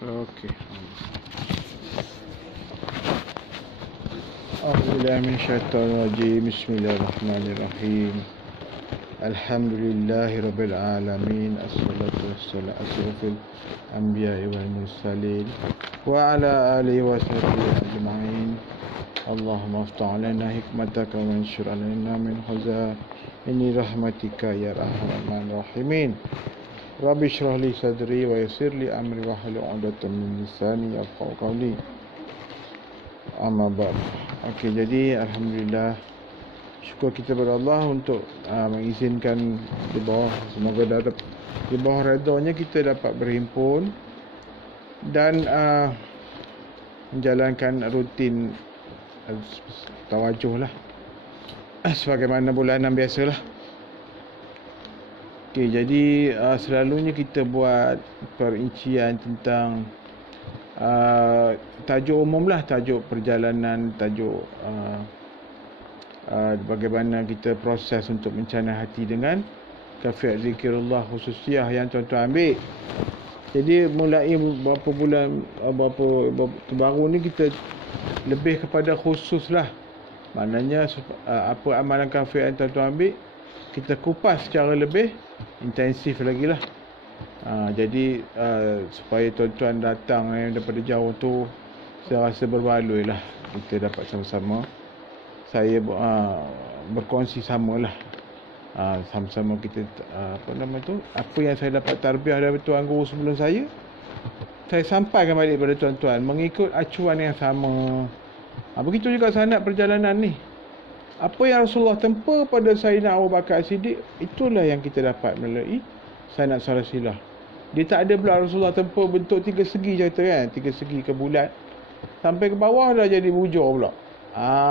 Okey. A'udzubillahi minasyaitonirrajim. Bismillahirrahmanirrahim. Alhamdulillahirabbil alamin. Assalatu wassalamu ala asyrafil anbiya'i wal mursalin wa ala alihi wa sahbihi ajma'in. Allahumma aftah lana hikmataka wa anshur alaina min khazaini rahmatika ya arhamar rahimin. Rabbi shrah li sadri wa yassir li amri wa hlul 'uqdatam min lisani yafqahu qawli. Amma ba'd. Okey, jadi alhamdulillah, syukur kita kepada Allah untuk mengizinkan di bawah, semoga dapat di bawah redanya kita dapat berhimpun dan menjalankan rutin tawajuh lah sebagaimana bulanan biasalah. Okey, jadi selalunya kita buat perincian tentang tajuk umum lah, tajuk perjalanan, tajuk bagaimana kita proses untuk mencana hati dengan kafiat zikrullah khususiyah yang tuan-tuan ambil. Jadi mulai beberapa bulan baru ni kita lebih kepada khusus lah, maknanya apa amalan kafiat yang tuan-tuan ambil kita kupas secara lebih intensif lagi lah. Jadi supaya tuan-tuan datang daripada jauh tu, saya rasa berbaloi lah kita dapat sama-sama, saya berkongsi samalah, sama-sama kita apa yang saya dapat tarbiyah dari tuan guru sebelum saya sampaikan balik kepada tuan-tuan mengikut acuan yang sama. Begitu juga sanad perjalanan ni, apa yang Rasulullah tempa pada Sayyidina Abu Bakar Siddiq, itulah yang kita dapat melalui sanad salasilah. Dia tak ada pula Rasulullah tempa bentuk tiga segi cerita kan, tiga segi ke bulat sampai ke bawah dah jadi bujur pula.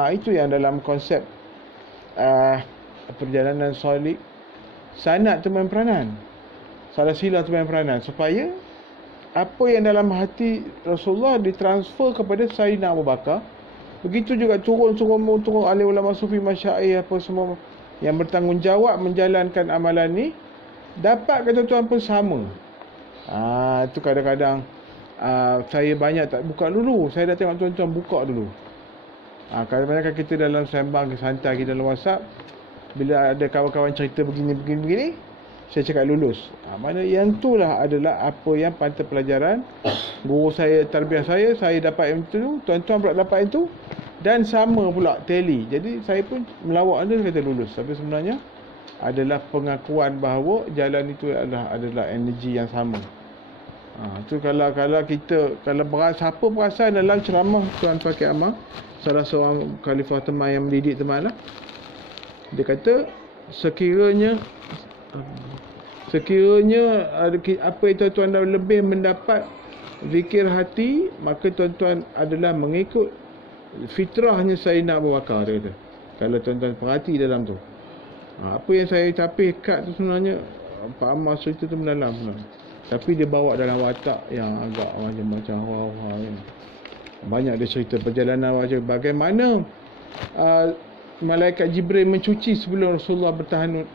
Itu yang dalam konsep perjalanan solid, sanad tu main peranan, salasilah tu main peranan, supaya apa yang dalam hati Rasulullah ditransfer kepada Sayyidina Abu Bakar. Begitu juga turun alim ulama sufi, masyaikh, apa semua yang bertanggungjawab menjalankan amalan ni, dapat kata tuan pun sama. Itu kadang-kadang saya banyak tak buka dulu, saya dah tengok tuan-tuan buka dulu. Kadang-kadang kita dalam sembang santai kita dalam WhatsApp, bila ada kawan-kawan cerita begini, saya cakap lulus. Mana yang itulah adalah apa yang pantai pelajaran guru saya, tarbiyah saya dapat yang itu, tuan-tuan pula dapat yang itu, dan sama pula tally. Jadi saya pun melawak dia kata lulus, tapi sebenarnya adalah pengakuan bahawa jalan itu adalah energi yang sama. Itu kalau siapa perasan dalam ceramah Tuan Fakir Amar, salah seorang khalifah teman yang mendidik teman lah, dia kata sekiranya apa yang tuan-tuan dah lebih mendapat zikir hati, maka tuan-tuan adalah mengikut fitrahnya Sayyidina Abu Bakar, dia kata. Kalau tuan-tuan perhati dalam tu, apa yang saya capih kat tu sebenarnya Pak Amar cerita tu mendalam sebenarnya, tapi dia bawa dalam watak yang agak macam banyak dia cerita perjalanan bagaimana malaikat Jibril mencuci sebelum Rasulullah bertahanut,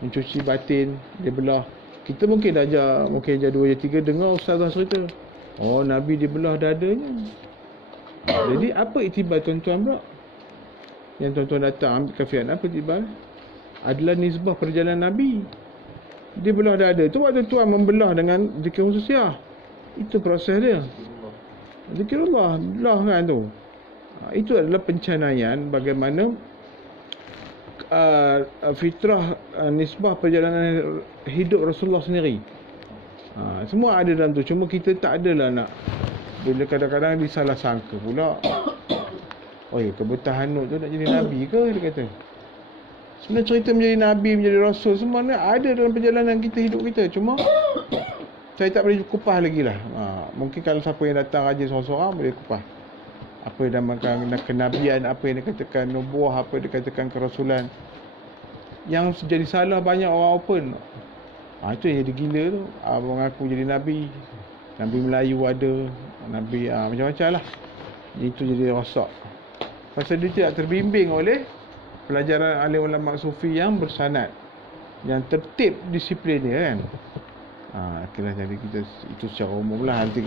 mencuci batin, dia belah. Kita mungkin dah ajar, mungkin ajar 2, 3 dengar ustazah cerita, Nabi dia belah dadanya. Jadi apa iktibar tuan-tuan pula yang tuan-tuan datang ambil kafiat, apa iktibar? Adalah nisbah perjalanan Nabi. Dia belah dada tu waktu tuan membelah dengan zikir khususiyah, itu proses dia zikrullah belah kan tu. Itu adalah pencanaian bagaimana fitrah nisbah perjalanan hidup Rasulullah sendiri. Semua ada dalam tu, cuma kita tak adalah nak, bila kadang-kadang disalah sangka pula, kebertahanut tu nak jadi Nabi ke, dia kata. Sebenarnya cerita menjadi Nabi, menjadi Rasul, semua ada dalam perjalanan kita, hidup kita. Cuma saya tak boleh kupas lagi lah. Mungkin kalau siapa yang datang rajin seorang-seorang boleh kupas apa yang dinamakan kenabian, apa yang dikatakan nubuah, apa yang dikatakan kerasulan. Yang jadi salah banyak orang open. Itu yang jadi gila tu, mengaku jadi Nabi. Nabi Melayu ada, Nabi macam-macam lah. Itu jadi rosak pasal dia tidak terbimbing oleh pelajaran alim ulama sufi yang bersanad, yang tertib disiplin dia kan. okeylah, jadi kita itu secara umum lah, nanti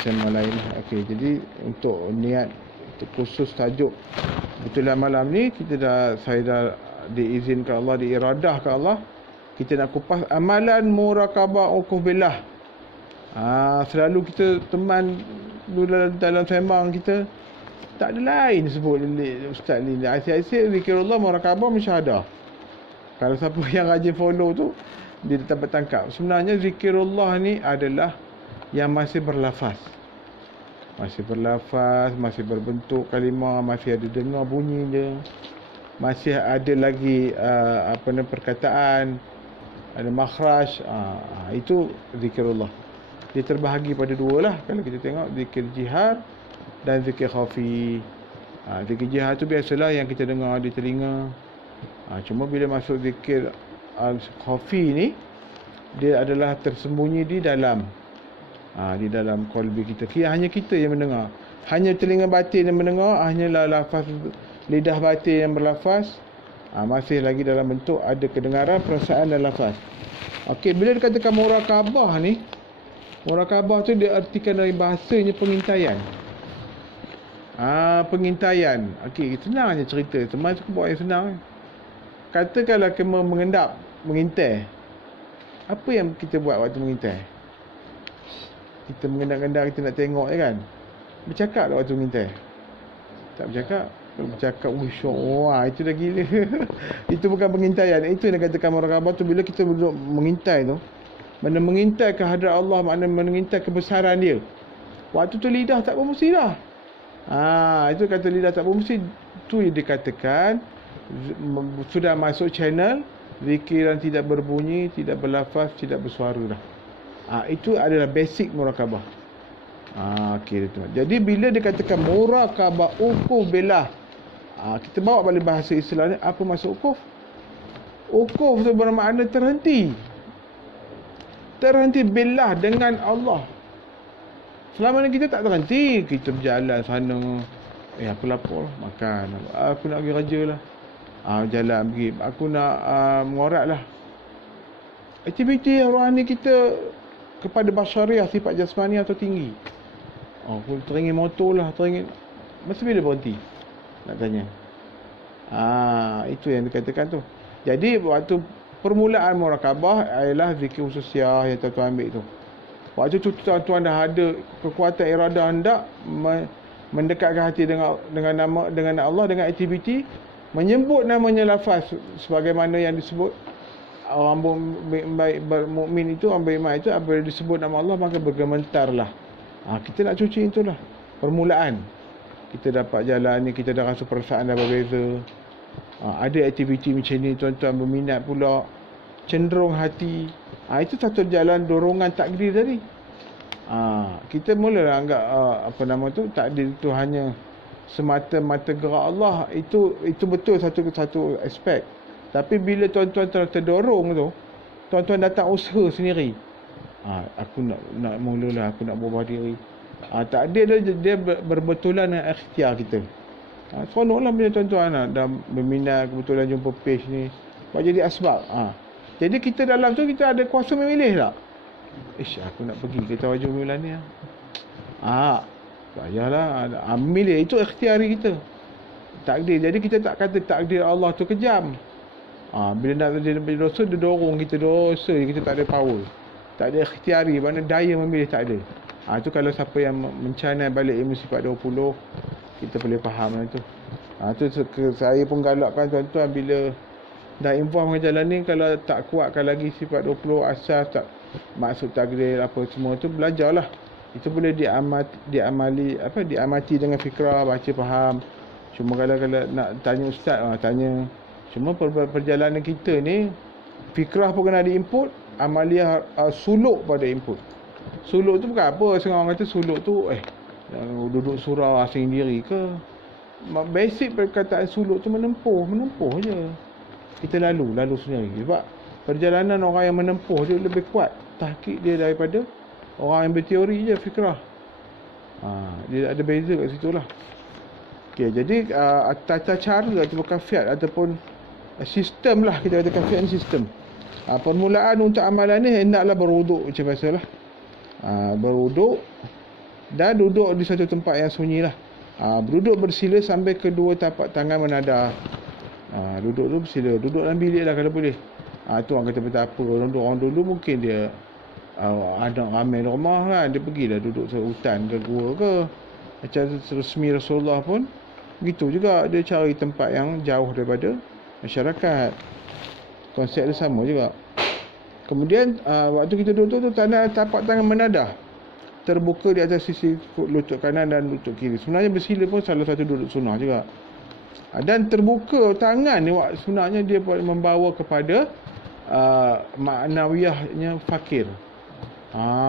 sembang lain lah. Okey, jadi untuk niat untuk khusus tajuk Betulan Malam ni, saya dah diizinkan Allah, diiradahkan Allah, kita nak kupas amalan muraqabah ukuf billah. Selalu kita teman dalam sembang kita tak ada lain sebut Ustaz ni. Asyik-asyik zikrullah, muraqabah, musyahadah. Kalau siapa yang rajin follow tu, dia dapat tangkap. Sebenarnya zikrullah ni adalah yang masih berlafaz. Masih berbentuk kalimah, masih ada dengar bunyi dia. Masih ada lagi perkataan, ada makhraj. Itu zikrullah. Dia terbahagi pada dua lah. Kalau kita tengok zikir jihar dan zikir khafi. Zikir jihar tu biasalah yang kita dengar di telinga. Cuma bila masuk zikir khafi ni, dia adalah tersembunyi di dalam qalbi kita. Hanya kita yang mendengar. Hanya telinga batin yang mendengar. Hanyalah lafaz lidah batin yang berlafaz. Masih lagi dalam bentuk ada kedengaran, perasaan dan lafaz. Okey, bila dikatakan muraqabah ni, muraqabah tu dia artikan dari bahasanya pengintaian. Pengintaian. Okey, senang je cerita. Teman suka buat yang senang. Katakanlah kena mengendap, mengintai. Apa yang kita buat waktu mengintai? Kita mengendap-endap, kita nak tengok je kan. Bercakap tak waktu mengintai? Tak bercakap. Kalau bercakap, itu dah gila. Itu bukan pengintaian. Itu yang katakan muraqabah tu, bila kita duduk mengintai tu, mana mengintai kehadrat Allah, makna mengintai kebesaran dia. Waktu tu lidah tak berfungsi dah. Itu kata lidah tak berfungsi. Tu yang dikatakan sudah masuk channel zikiran tidak berbunyi, tidak berlafaz, tidak bersuara dah. Itu adalah basic muraqabah. Okey tu. Jadi bila dikatakan muraqabah ukuf billah, kita bawa balik bahasa Islam ni, apa maksud ukuf? Ukuf tu bermakna terhenti. Terhenti billah, dengan Allah. Selama ni kita tak terhenti. Kita berjalan sana, aku lapar lah, makan. Aku nak pergi kerja lah, jalan pergi. Aku nak mengorat lah. Aktiviti rohani kita kepada basyariah, sifat jasmani atau tinggi. Aku teringin motor lah, teringin. Masa bila berhenti? Nak tanya. Itu yang dikatakan tu. Jadi waktu permulaan muraqabah ialah zikir khususiyah yang tuan-tuan ambil tu. Waktu tu tuan-tuan dah ada kekuatan iradah hendak mendekatkan hati dengan Allah, dengan aktiviti menyebut namanya lafaz sebagaimana yang disebut orang baik bermukmin itu, orang beriman itu, apabila disebut nama Allah maka bergementarlah. Kita nak cuci itulah permulaan. Kita dapat jalan ni, kita dah rasa perasaan dah berbeza. Ada aktiviti macam ni, tuan-tuan berminat pula, cenderung hati. Itu satu jalan dorongan takdir tadi. Kita mulalah anggap takdir itu hanya semata-mata gerak Allah. Itu betul satu aspek. Tapi bila tuan-tuan terdorong tu, tuan-tuan datang usaha sendiri. Aku nak mulalah, aku nak berubah diri. Takdir dia berbetulan dengan ikhtiar kita. Seronoklah bila tuan-tuan dah berminat, kebetulan jumpa page ni, buat jadi asbab. Jadi kita dalam tu kita ada kuasa memilih tak? Aku nak pergi ke Tawajud bulan ni. Payahlah. Milih, itu ikhtiari kita. Takdir. Jadi kita tak kata takdir Allah tu kejam. Bila nak jadi dosa, dia dorong kita dosa, kita tak ada power. Tak ada ikhtiari, mana daya memilih tak ada. Itu kalau siapa yang mencanai balik ilmu sifat 20, kita boleh faham itu. Saya pun galakkan tuan-tuan bila dah involve dengan jalan ni, kalau tak kuatkan lagi sifat 20 asas, tak maksud takdir apa semua tu, belajarlah. Itu boleh diamati dengan fikrah, baca faham. Cuma kalau nak tanya ustaz, tanya. Cuma perjalanan kita ni, fikrah pun kena diinput, amaliah suluk pada input. Suluk tu bukan apa, setengah orang kata suluk tu duduk surau asing diri ke. Basic perkataan suluk tu menempuh je. Kita lalu sendiri. Sebab perjalanan orang yang menempuh dia lebih kuat tahqiq dia daripada orang yang berteori je fikrah. Dia ada beza kat situ lah. Okay, jadi tata cara ataupun kafiat ataupun sistem lah, kita kata kafiat ni sistem. Permulaan untuk amalan ni hendaklah berwuduk macam biasalah. Berwuduk dan duduk di satu tempat yang sunyi lah. Duduk bersila sampai kedua tapak tangan menadah. Duduk tu bersila. Duduk dalam bilik lah kalau boleh. Tu orang kata tak apa. Orang dulu mungkin dia ada ramai di rumah kan. Dia pergilah duduk di hutan ke gua ke. Macam resmi Rasulullah pun begitu juga. Dia cari tempat yang jauh daripada masyarakat. Konsep dia sama juga. Kemudian waktu kita duduk tu tapak tangan menadah, terbuka di atas sisi lutut kanan dan lutut kiri. Sebenarnya bersila pun salah satu duduk sunnah juga. Dan terbuka tangan ni sebenarnya dia membawa kepada maknawiyahnya fakir.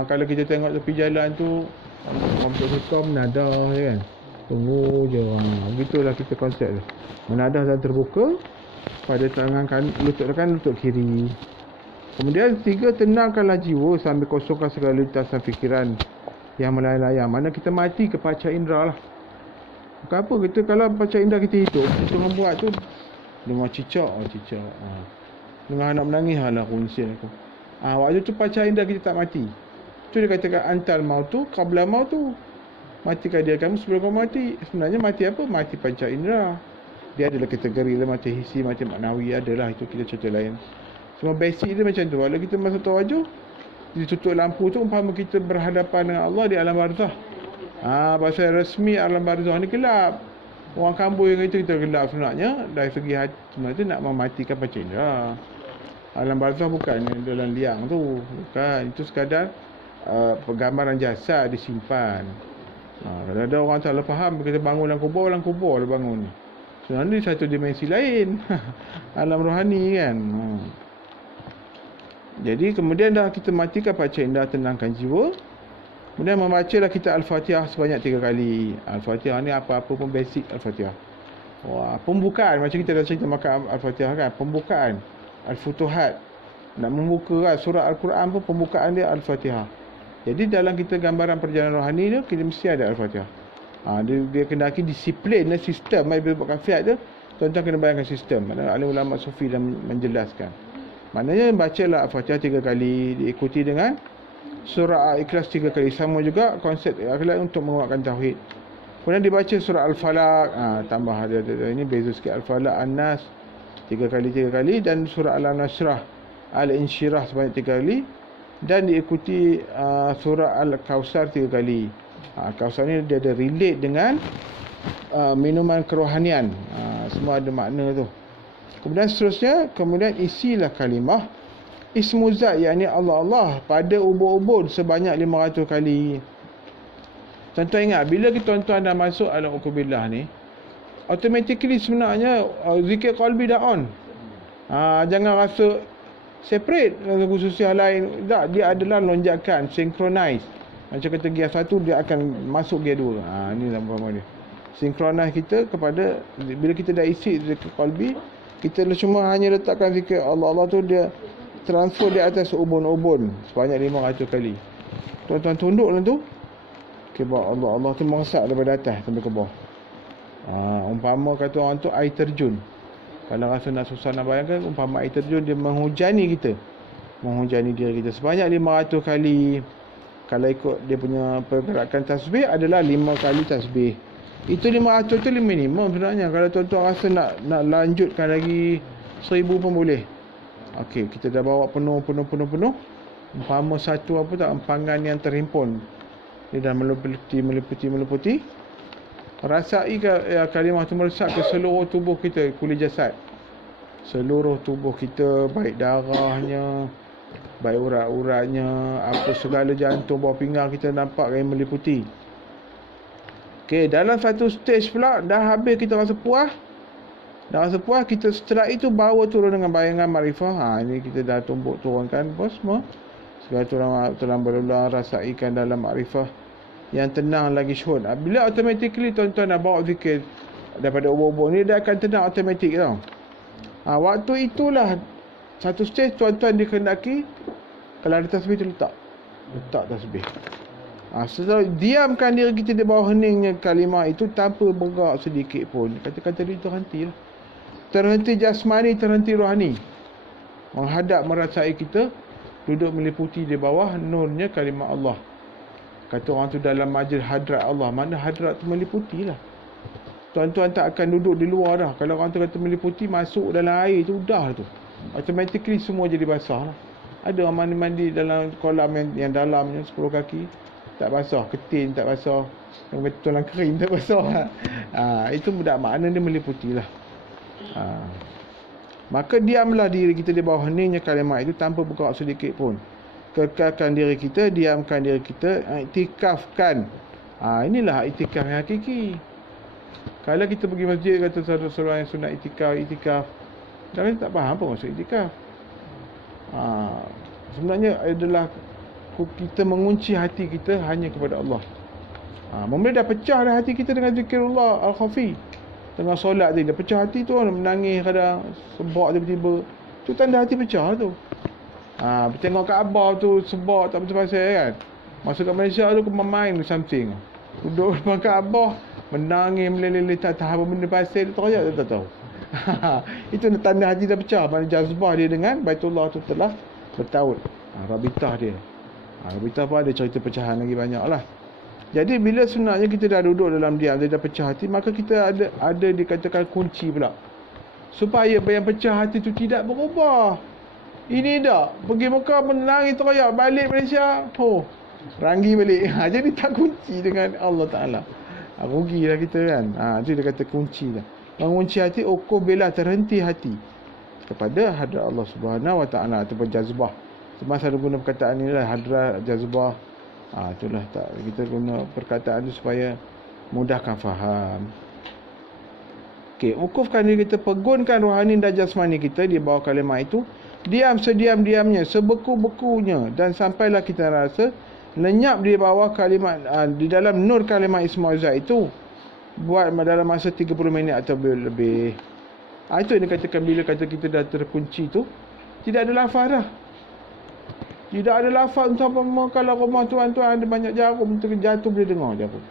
Kalau kita tengok tepi jalan tu orang suka menadah je kan. Tunggu je orang. Begitulah kita konsep tu. Menadah dan terbuka pada tangan lutut kanan, lutut kiri. Kemudian 3, tenangkanlah jiwa sambil kosongkan segala lintasan fikiran yang melayang-layang. Mana kita mati ke panca indera lah. Bukan apa, kita kalau panca indera kita hidup, kita orang buat tu dengar cicak. Dengar anak menangis, alah kunsian aku. Waktu tu panca indera kita tak mati. Tu dia katakan antal mautu qabla mautu. Matikah dia kamu sebelum kamu mati. Sebenarnya mati apa? Mati panca indera. Dia adalah kategori lah, mati hissi, mati maknawi, adalah itu kita contoh lain. Semua basic dia macam tu. Kalau kita masuk tawajuh, ditutup lampu tu umpama kita berhadapan dengan Allah di alam barzah. Pasal resmi alam barzah ni gelap. Orang kampung yang itu kita gelap sebenarnya. Dari segi hati sebenarnya nak mematikan panca indera. Alam barzah bukan dalam liang tu. Bukan. Itu sekadar gambaran jasad disimpan. Kalau ada orang tak faham, kita bangun dalam kubur dia bangun. Sebenarnya di satu dimensi lain. Alam rohani kan. Jadi kemudian dah kita matikan panca indera, tenangkan jiwa. Kemudian membacalah kita Al-Fatihah sebanyak 3 kali. Al-Fatihah ni apa-apa pun basic Al-Fatihah. Pembukaan macam kita dah cerita makan Al-Fatihah kan. Pembukaan Al-Futuhat. Nak membuka kan surah Al-Quran pun pembukaan dia Al-Fatihah. Jadi dalam kita gambaran perjalanan rohani tu kita mesti ada Al-Fatihah. Dia kendaki disiplin dan sistem. Bila buat kafiat tu, tuan-tuan kena bayangkan sistem. Alim ulama sufi dah menjelaskan. Maknanya bacalah Al-Fatihah 3 kali, diikuti dengan surah Al-Ikhlas 3 kali. Sama juga konsep Al-Ikhlas untuk menguatkan tauhid. Kemudian dibaca surah Al-Falaq, tambah ada ini beza sikit. Al-Falaq, An-Nas 3 kali dan surah Al-Nasrah, Al-Insyirah sebanyak 3 kali. Dan diikuti surah Al-Kawsar 3 kali. Kawsar ni dia ada relate dengan minuman kerohanian. Semua ada makna tu. Kemudian seterusnya, isilah kalimah Ismuzat, yakni Allah pada ubun-ubun sebanyak 500 kali. Tuan-tuan ingat, bila tuan-tuan dah masuk alam uqubillah ni, automatically sebenarnya zikir qalbi dah on. Jangan rasa separate dengan khususiah lain. Tak, dia adalah lonjakan, synchronize. Macam kata gear 1, dia akan masuk gear 2. Ini nama dia. Synchronize kita kepada, bila kita dah isi zikir qalbi, kita cuma hanya letakkan zikir Allah tu, dia transfer di atas ubun-ubun sebanyak 500 kali. Tuan-tuan tunduk lah tu. Allah tu meresap daripada atas sampai ke bawah. Umpama kata orang tu air terjun. Kalau rasa nak susah nak bayangkan, umpama air terjun dia menghujani kita. Menghujani diri kita sebanyak 500 kali. Kalau ikut dia punya pergerakan tasbih adalah 5 kali tasbih. Itu 500 tu minimum sebenarnya. Kalau tuan-tuan rasa nak lanjutkan lagi 1000 pun boleh. Okey, kita dah bawa penuh. Umpama satu empangan yang terhimpun. Dia dah meliputi. Rasai kalimah tu meresap ke seluruh tubuh kita, kulit jasad. Seluruh tubuh kita, baik darahnya, baik urat-uratnya, segala jantung, bawah pinggang kita nampak yang meliputi. Okey, dalam satu stage pula dah habis kita rasa puas. Kita setelah itu bawa turun dengan bayangan makrifah. Ini kita dah turunkan semua. Segala tulang belulang rasaikan dalam makrifah yang tenang lagi syuhud. Bila automatically tuan-tuan dah bawa zikir daripada ubur-ubur ni, dia akan tenang automatik tau. Waktu itulah satu stage tuan-tuan dikehendaki, kalau ada tasbih tu letak tasbih. Setelah diamkan diri kita di bawah heningnya kalimah itu tanpa bergerak sedikit pun. Kata-kata dia terhenti lah. Terhenti jasmani, terhenti rohani. menghadap merasai kita, duduk meliputi di bawah nurnya kalimah Allah. Kata orang tu dalam majlis hadrat Allah. Mana hadrat tu meliputi lah. Tuan-tuan tak akan duduk di luar dah. Kalau orang tu kata meliputi, masuk dalam air tu dah tu. Automatically semua jadi basah lah. Ada orang mandi dalam kolam yang dalamnya 10 kaki, tak basah. Ketin tak basah, yang betul kering tak basah. Itu tak makna dia meliputi lah. Maka diamlah diri kita di bawah heningnya kalimah itu tanpa bergerak sedikit pun. Kekalkan diri kita, diamkan diri kita, iktikafkan. Inilah iktikaf yang hakiki. Kalau kita pergi masjid, kata saudara-saudara yang sunat iktikaf, dan tak faham apa maksud iktikaf. Sebenarnya adalah kita mengunci hati kita hanya kepada Allah. Mula dah pecah dah hati kita dengan zikrullah al-khafi. Tengah solat dia pecah hati tu, menangis kadang, sebab tiba-tiba. Tu tanda hati pecah tu. Tengok Kaabah tu sebab tak pasal-pasal kan. Masuk kat Malaysia tu main something. Duduk depan Kaabah, menangis meleleh, tak tahu apa benda pasal, terkoyak tak tahu. Itu tanda hati dah pecah. Mana jazbah dia dengan Baitullah tu telah bertaut. Rabitah dia. Rabitah pun ada cerita pecahan lagi banyak lah. Jadi bila sebenarnya kita dah duduk dalam diam, dia dah pecah hati, maka kita ada dikatakan kunci pula. Supaya yang pecah hati tu tidak berubah. Ini tak, pergi Mekah menangis terkoyak, balik Malaysia, ranggi balik. Jadi tak kunci dengan Allah Ta'ala. Rugilah kita kan. Itu dia kata kunci dah. Mengunci hati, ukur bila terhenti hati kepada hadrat Allah Subhanahu Wa Ta'ala ataupun jazbah. Semasa ada guna perkataan ni lah, hadrat, jazbah. Itulah tak, kita guna perkataan tu supaya mudahkan faham. Okey, ukufkan diri kita, pegunkan rohani dan jasmani kita di bawah kalimah itu. Diam sediam-diamnya, sebeku-bekunya, dan sampailah kita rasa lenyap di bawah kalimat, di dalam nur kalimah Ismail Zat itu. Buat dalam masa 30 minit atau lebih. Itu yang dikatakan bila kata kita dah terkunci tu, tidak ada lafaz dah. Tidak ada lafaz untuk apa. Kalau rumah tuan-tuan ada banyak jarum, terjatuh boleh dengar jarum.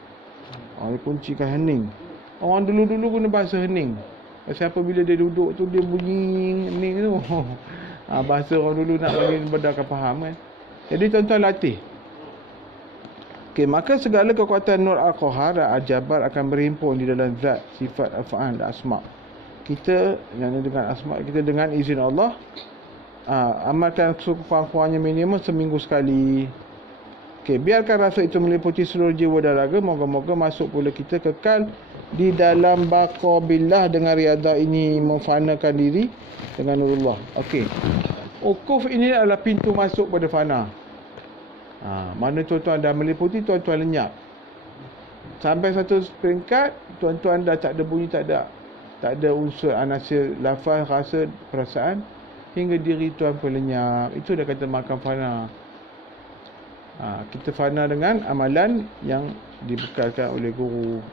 Dia kuncikan hening. Orang dulu-dulu guna bahasa hening. Siapa bila dia duduk tu dia bunyi hening tu. Bahasa orang dulu nak bagi bedarkan faham kan. Jadi tuan-tuan latih. Okey, maka segala kekuatan Nur Al-Qahar dan Al-Jabbar akan berhimpun di dalam zat, sifat, al-fa'al dan asma'. Kita dengan asma' kita dengan izin Allah, amalkan sekurang-kurangnya minimum seminggu sekali. Okey, biarkan rasa itu meliputi seluruh jiwa dan raga. Moga-moga masuk pula kita kekal di dalam baqa billah dengan riadah ini, memfanakan diri dengan nurullah. Okey. Ukuf ini adalah pintu masuk pada fana. Mana tuan-tuan dah meliputi, tuan-tuan lenyap. Sampai satu peringkat, tuan-tuan dah tak ada bunyi, tak ada unsur anasir lafaz, rasa, perasaan, hingga diri tuan pun lenyap. Itu dah kata makan fana. Kita fana dengan amalan yang dibekalkan oleh guru.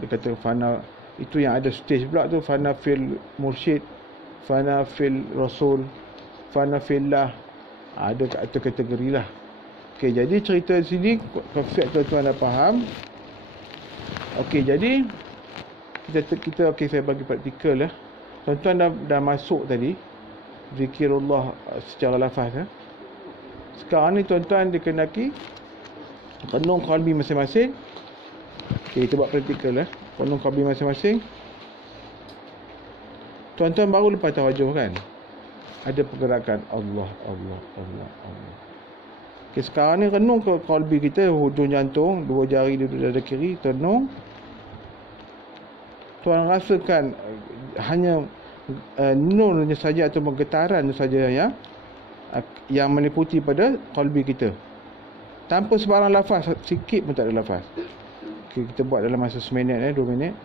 Dia kata fana itu yang ada stage pula tu, fana fil mursyid, fana fil rasul, fana fillah. Ada kategori lah. Okey, jadi cerita sini konsep tuan-tuan dah faham. Okey, jadi kita okey, saya bagi praktikal lah. Tuan-tuan dah masuk tadi zikirullah secara lafaz ya. Sekarang ni tuan-tuan dikenaki renung qalbi masing-masing. Okey, kita buat praktikal lah. Renung qalbi masing-masing. Tuan-tuan baru lepas tawajuh kan? Ada pergerakan Allah, Allah, Allah, Allah. Okey, sekarang ni renung ke qalbi kita, hujung jantung, dua jari di dada kiri, renung. Tuan rasakan hanya nurnya saja atau getaran saja yang meliputi pada qalbi kita. Tanpa sebarang lafaz, sikit pun tak ada lafaz. Okey, kita buat dalam masa seminit 2 minit.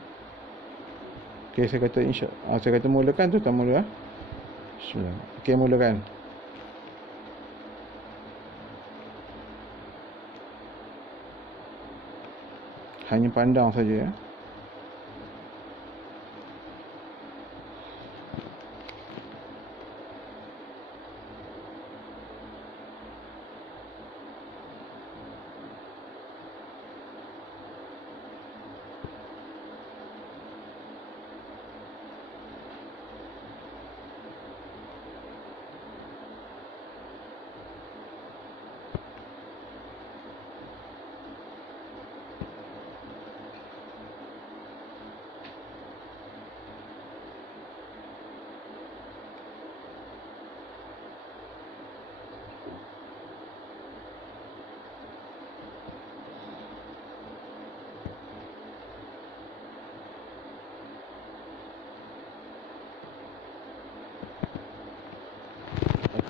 Okey, saya kata saya kata mulakan tu, tak mula. Bismillah. Okey, mulakan. Hanya pandang saja ya.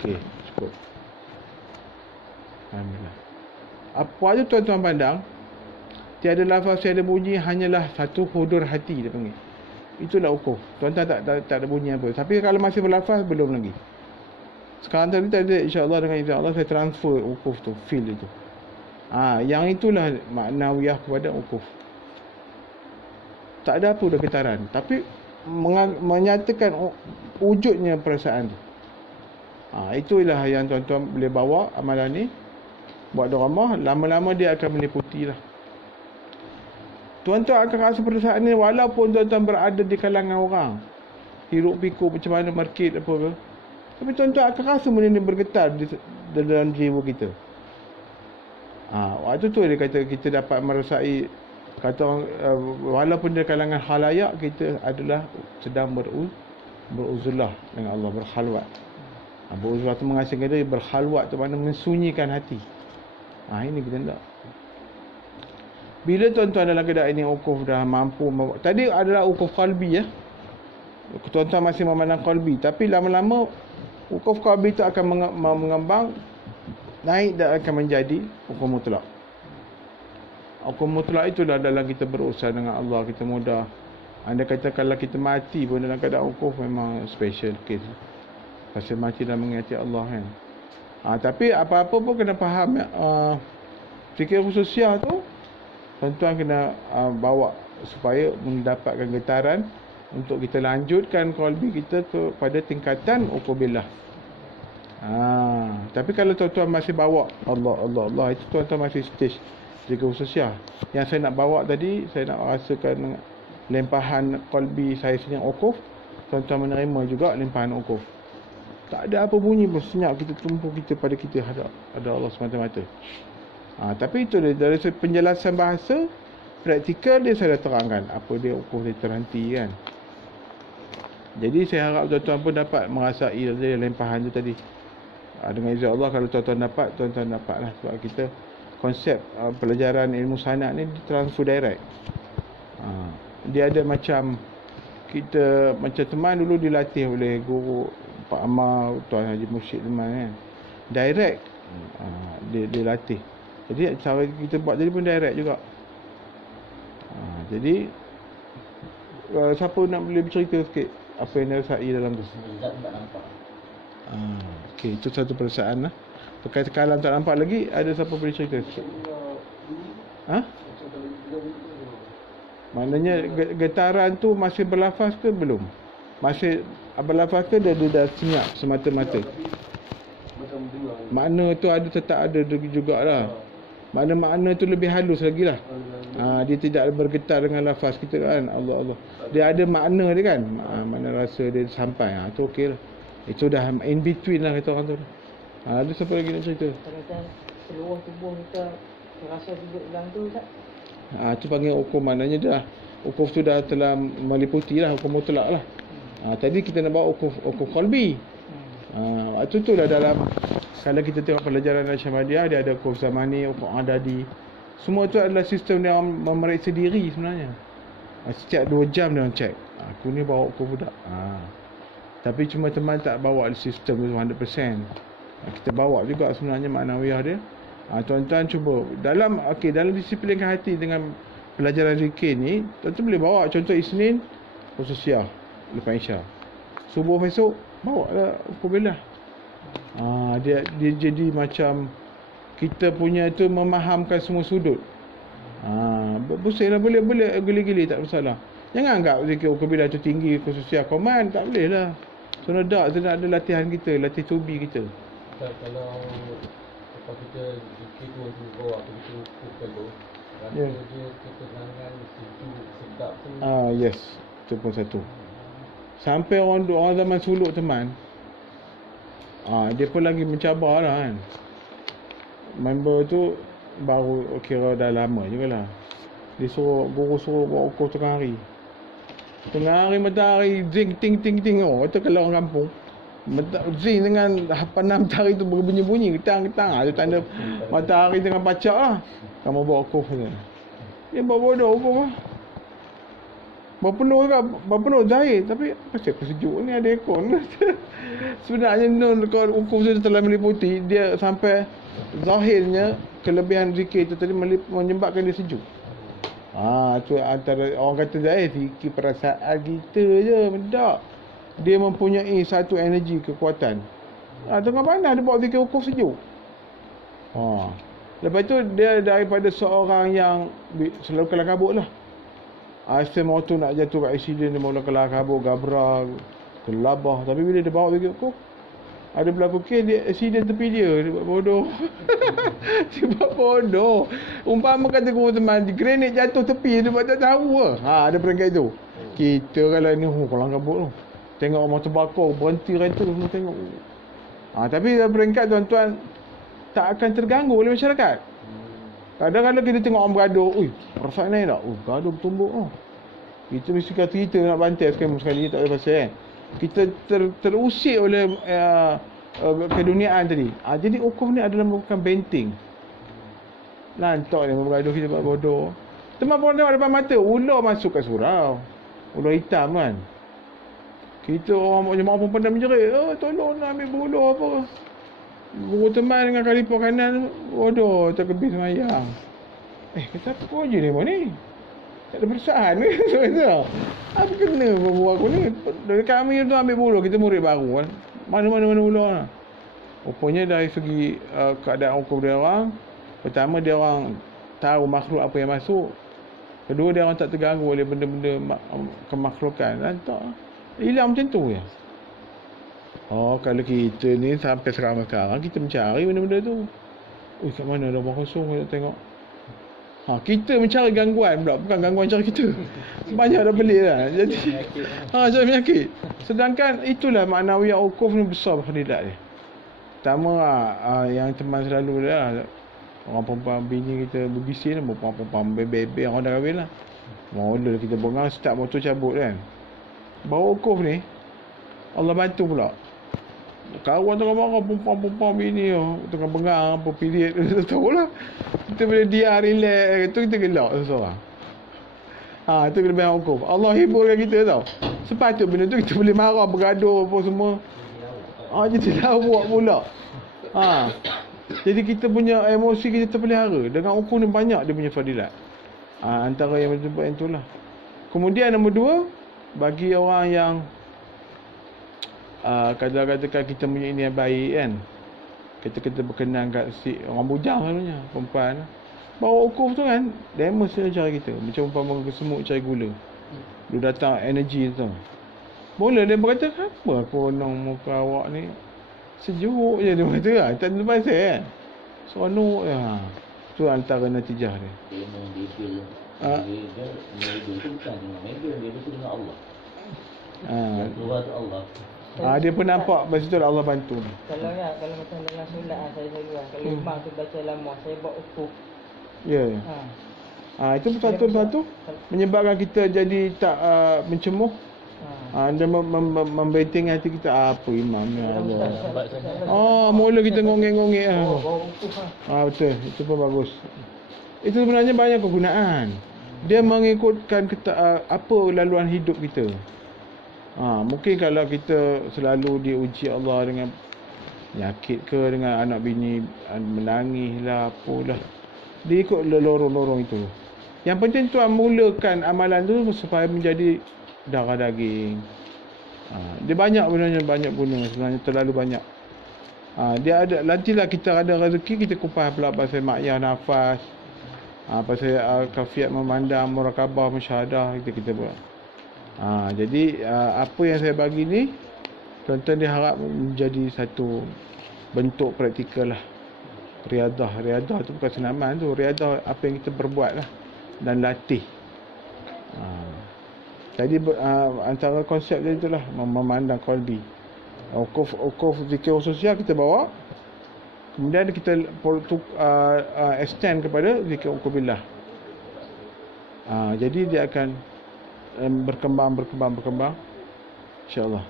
Okey, cukup. Alhamdulillah. Apa aja tuan-tuan pandang, tiada lafaz, tiada bunyi, hanyalah satu hudur hati dia panggil. Itulah ukuf. Tuan-tuan tak ada bunyi apa. Tapi kalau masih berlafaz, belum lagi. Sekarang tadi insya-Allah dengan izin Allah saya transfer ukuf tu, feel itu. Yang itulah maknawiyah kepada ukuf. Tak ada apa dah getaran, tapi menyatakan wujudnya perasaan tu. Itulah yang tuan-tuan boleh bawa amalan ni buat doramah, lama-lama dia akan meliputi lah. Tuan-tuan akan rasa perasaan ni walaupun tuan-tuan berada di kalangan orang, hiruk pikuk macam mana market apa ke, tapi tuan-tuan akan rasa benda ni bergetar di dalam jiwa kita. Waktu tu dia kata kita dapat merasai, kata orang, walaupun di kalangan khalayak, kita adalah sedang beruzlah dengan Allah, berkhalwat. Beruzlah tu mengasingkan diri, berkhalwat tu makna mensunyikan hati. Ini kita tak. Bila tuan-tuan dalam keadaan ini ukuf dah mampu, tadi adalah ukuf qalbi ya. Tuan-tuan masih memandang qalbi, tapi lama-lama ukuf qalbi itu akan mengembang, naik dan akan menjadi hukum mutlak. Hukum mutlak itulah dalam kita berurusan dengan Allah, kita mudah. Anda kata kalau kita mati pun dalam keadaan ukuf, memang special case. Pasal mati dan mengingati Allah kan. Tapi apa-apa pun kena faham fikir khususiyah tu, tuan-tuan kena bawa supaya mendapatkan getaran untuk kita lanjutkan qalbi kita kepada tingkatan uqubillah. Tapi kalau tuan-tuan masih bawa Allah, itu tuan-tuan masih stage fikir khususiyah. Yang saya nak bawa tadi, saya nak rasakan limpahan qalbi saya senyap uquf, tuan-tuan menerima juga limpahan uquf. Tak ada apa bunyi pun, senyap kita, tumpu kita pada kita hadap Allah semata-mata. Tapi itu dia, dari penjelasan bahasa, praktikal dia saya dah terangkan apa dia ukuf dia terhenti kan. Jadi saya harap tuan-tuan pun dapat merasai dari limpahan tu tadi. Dengan izin Allah, kalau tuan-tuan dapatlah, sebab kita konsep pelajaran ilmu sanad ni transfer direct. Dia ada macam kita, macam teman dulu dilatih oleh guru Pak Amar, Tuan Haji Mursyid teman kan, direct dia latih. Jadi cara kita buat tadi pun direct juga. Jadi siapa nak boleh bercerita sikit apa yang dirasai dalam tu? Okey, itu satu perasaan lah. Terkait kalam tak nampak lagi, ada siapa boleh cerita sikit? Maknanya getaran tu masih berlafaz ke belum? Masih berlafaz ke dia dah senyap semata-mata? Makna tu tetap ada jugalah. Makna tu lebih halus lagi lah. Dia tidak bergetar dengan lafaz kita kan. Allah. Dia ada makna dia kan. Makna rasa dia sampai. Tu okey lah. Itu dah in between lah kata orang tu. Ada siapa lagi nak cerita? Kadang-kadang seluruh tubuh kita terasa juga dalam tu tak? Tu panggil ukuf, maknanya dah ukuf tu dah telah meliputi lah, hukum mutlak lah. Tadi kita nak bawa ukuf qalbi. Waktu tu dah dalam, kalau kita tengok pelajaran Al-Syamadiah, dia ada ukuf zamani, ukuf adadi. Semua tu adalah sistem dia memeriksa diri sebenarnya. Setiap 2 jam dia orang check, aku ni bawa ukuf budak. Tapi cuma teman tak bawa sistem tu 100%. Kita bawa juga sebenarnya maknawiyah dia. Tuan-tuan cuba dalam disiplinkan hati dengan pelajaran zikir ni, tuan-tuan boleh bawa contoh Isnin khususiyah lepas Isya. Subuh besok bawa lah uqubillah. Dia jadi macam kita punya tu memahamkan semua sudut. Pusinglah, boleh gili-gili tak masalah. Jangan anggap zikir uqubillah tu tinggi khususiyah command, tak boleh lah. So nak ada latihan kita, latih tubi kita. Kalau kita zikir tu bawa kita ukur dulu, rasa dia ketenangan, sejuk, sedap tu. Yes, itu pun satu. Sampai orang zaman suluk teman, dia pun lagi mencabar lah kan. Member tu baru kira dah lama jugalah. Dia guru suruh buat ukur tengah hari. Tengah hari matahari zing ting. Itu kalau orang kampung, zing dengan panam matahari tu berbunyi-bunyi ketang-ketang. Itu tanda matahari tengah pacak lah. Kamu bawa ukuf tu. Dia buat bodoh ukuf lah. berpenuh zahir. Tapi pasal aku sejuk ni ada aircon. Sebenarnya Nun kalau ukur tu telah meliputi, dia sampai zahirnya kelebihan zikir itu tadi menyebabkan dia sejuk. Tu antara orang kata zahir, zikir perasaan kita je. Tak. Dia mempunyai satu energi, kekuatan. Tengah panas dia bawa zikir ukur sejuk. Lepas tu dia daripada seorang yang selalu kelam kabut lah. Asal motor nak jatuh kat accident, dia mula kelam kabut, gabra, kelabah. Tapi bila dia bawa zikir ukur, ada berlaku kes dia accident tepi dia buat bodoh. Dia buat bodoh. Umpama kata guru teman, grenade jatuh tepi, dia buat tak tahu lah. Ada peringkat tu. Kita kalau ni kelam kabut tu, tengok motor bakar berhenti rentu semua tengok. Tapi dalam peringkat tuan-tuan tak akan terganggu oleh masyarakat. Kadang-kadang kita tengok orang bergaduh, perasaan naik tak? Gaduh bertumbuk tau. Kita mesti kata kita nak bantai sekali tak ada pasal kan. Kita terusik oleh keduniaan tadi. Jadi ukuf ni adalah merupakan benteng. Lantak ni bergaduh, kita buat bodoh. Teman pun tengok depan mata, ular masuk kat surau. Ular hitam kan. Kita orang jemaah pun pandai menjerit, tolong nak ambil bulu apa. Guru teman dengan kalipah kanan, bodoh, terkebis semayang. Kata apa je ni? Tak ada perasaan ke? Apa kena buat aku ni? Dari kami tu ambil bulu, kita murid baru kan. Mana ular lah. Rupanya dari segi keadaan hukum dia orang, pertama dia orang tahu makhluk apa yang masuk. Kedua, dia orang tak terganggu oleh benda-benda kemakhlukan. Tak. Hilang macam tu ya. Kalau kita ni sampai sekarang kita mencari benda-benda tu. Kat mana ada rumah kosong kita tengok. Kita mencari gangguan pula, bukan gangguan cara kita. Banyak dah pelik lah. Jadi cari penyakit. Sedangkan itulah maknawiyah ukuf ni besar berkhadilat dia. Pertama yang teman selalu dah orang perempuan bini kita berbising, perempuan bebe orang dah kahwin lah. Mula kita bengang start motor cabut kan. Bawa ukuf ni Allah bantu pula. Kawan tengah marah, perempuan bini tengah bengang apa period. Tahu lah. Kita bila dia relax tu kita gelak seorang. Itu kelebihan hukum. Allah hiburkan kita tau. Sepatut benda tu kita boleh marah, bergaduh apa semua. Jadi tahu buat pula. Jadi kita punya emosi kita terpelihara. Dengan hukum ni banyak dia punya fadilat. Antara yang menyebabkan itulah. Kemudian nombor 2, bagi orang yang katakan kita punya ini yang baik kan, kita berkenan kat si orang bujang sebenarnya, perempuan bawa ukuf tu kan, demonstrate cara kita macam umpama semut cari gula, dia datang energi tu. Mula dia berkata, apa konong muka awak ni sejuk je, dia kata lah, tak ada pasal kan, seronok je. Tu antara natijah dia. Dia tu bukan dengan media, dia tu dengan Allah. Tuhan Allah. Dia pun nampak masa tu Allah bantu. Kalau macam dalam solat saya selalu kalau imam tu baca lama, saya buat ukuf. Ya. Itu satu menyebabkan kita jadi tak mencemuh. Dia membenteng hati kita, apa imam ni Allah. Mula kita ngongek-ngongek betul, itu pun bagus. Itu sebenarnya banyak kegunaan. Dia mengikutkan apa laluan hidup kita. Mungkin kalau kita selalu diuji Allah dengan penyakit ke, dengan anak bini menangis lah, apalah, dia ikut lorong-lorong itu. Yang penting tuan mulakan amalan tu supaya menjadi darah daging. Dia banyak sebenarnya, banyak guna sebenarnya, terlalu banyak. Dia ada, nantilah kita ada rezeki, kita kupas pula pasal makyah nafas, pasal kafiat memandang, murakabah, musyahadah, kita buat. Jadi apa yang saya bagi ni, tuan-tuan diharap menjadi satu bentuk praktikal lah. Riadah tu bukan senaman tu, riadah apa yang kita berbuat lah dan latih. Jadi antara konsep dia itulah memandang qalbi. Ukuf zikir sosial kita bawa, kemudian kita extend kepada zikir ukubillah. Jadi dia akan berkembang insya-Allah.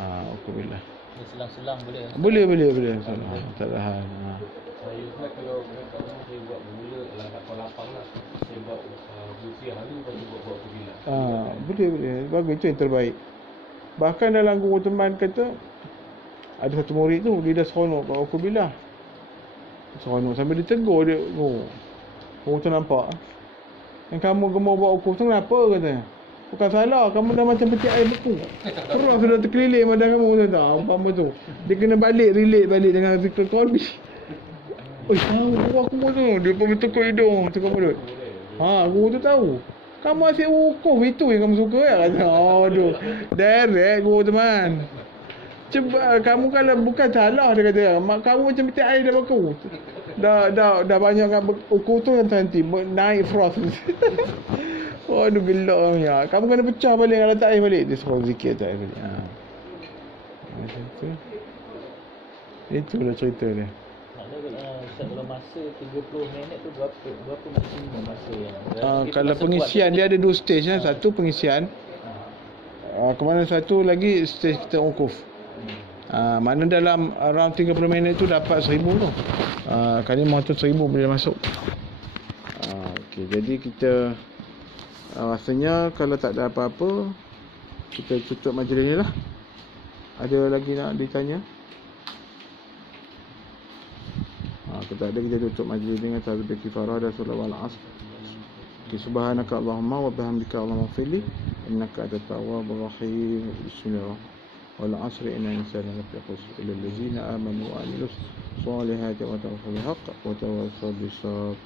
Alhamdulillah. Selang-selang boleh. Boleh insyaallah. Tak ada hal. Saya kalau mereka saya buat bermula dalam kapal lapang lah. Saya buat usia hari baru buat kubilah. Boleh. Bagus, itu yang terbaik. Bahkan dalam guru teman kata, ada satu murid tu, dia dah seronok kat Alhamdulillah. Seronok sampai dia tegur dia. Guru tu nampak. Yang kamu gemar buat hukum tu kenapa katanya? Bukan salah, kamu dah macam petik air beku. Terus sudah terkeliling badan kamu tu tak? Umpama tu. Dia kena relate balik dengan zikr qalbi. Oi, tahu aku tu. Dia pun bertukar hidung, tukar mulut. Guru tu tahu. Kamu asyik hukum, itu yang kamu suka ya? Kata, aduh. Direct guru teman. Kamu kalau bukan salah, dia kata, kamu macam petik air dah beku. Dah banyak kat beku tu kan nanti naik frost. Aduh, gelak ya. Kamu kena pecah balik kalau tak air balik. Dia suruh zikir tak air balik. Macam tu. Itulah cerita dia. Kalau masa 30 minit tu berapa maksimum masa yang kalau pengisian dia ada 2 stage ya. Satu pengisian. Kemudian satu lagi stage kita wukuf. Mana dalam around 30 minit tu dapat 1000 tu. Kalimah tu 1000 bila masuk. Okey, jadi kita rasanya kalau tak ada apa-apa kita tutup majlis ni lah. Ada lagi nak ditanya? Kalau tak ada, kita tutup majlis dengan tasbih kifarah dan solat wal asr. Subhanaka Allahumma wa bihamdika Allahumma fili innaka antat tawwabur rahim. Bismillah. Wal asr inna insana lafi khusr illa allazina amanu wa amilus solihati wa tawassaw bil haqq wa tawassaw bis sabr.